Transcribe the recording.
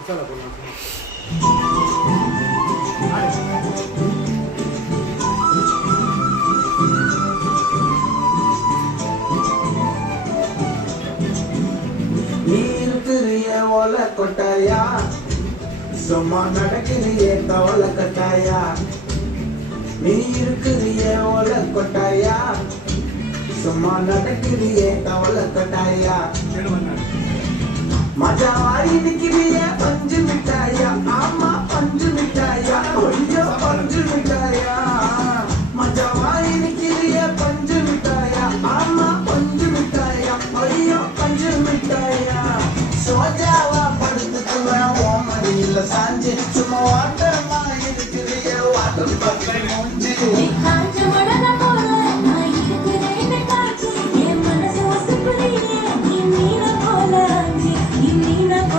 மசாலா போடலாம். நீருக்குரிய ஓலை கொட்டாயா, சும்மா நடக்கிறியே கவலை கட்டாயா. நீருக்குரிய ஓலை கொட்டாயா, சும்மா நடக்கிறியே கவலை கட்டாயா. மஜாவாரி நிக்கிறிய பஞ்சு மிட்டாயா, ஆமா பஞ்சு மிட்டாயா, கொஞ்சம் பஞ்சு மிட்டாயா. மஜாவாரி நிக்கிறிய பஞ்சு மிட்டாயா, ஆமா பஞ்சு மிட்டாயா, ஐயோ பஞ்சு மிட்டாயா. சோஜாவா படுத்துக்குவேன் ஓமடியில சாஞ்சு, சும்மா வாட்டமா இருக்கிறிய வாட்டர் பக்கம் மூஞ்சி.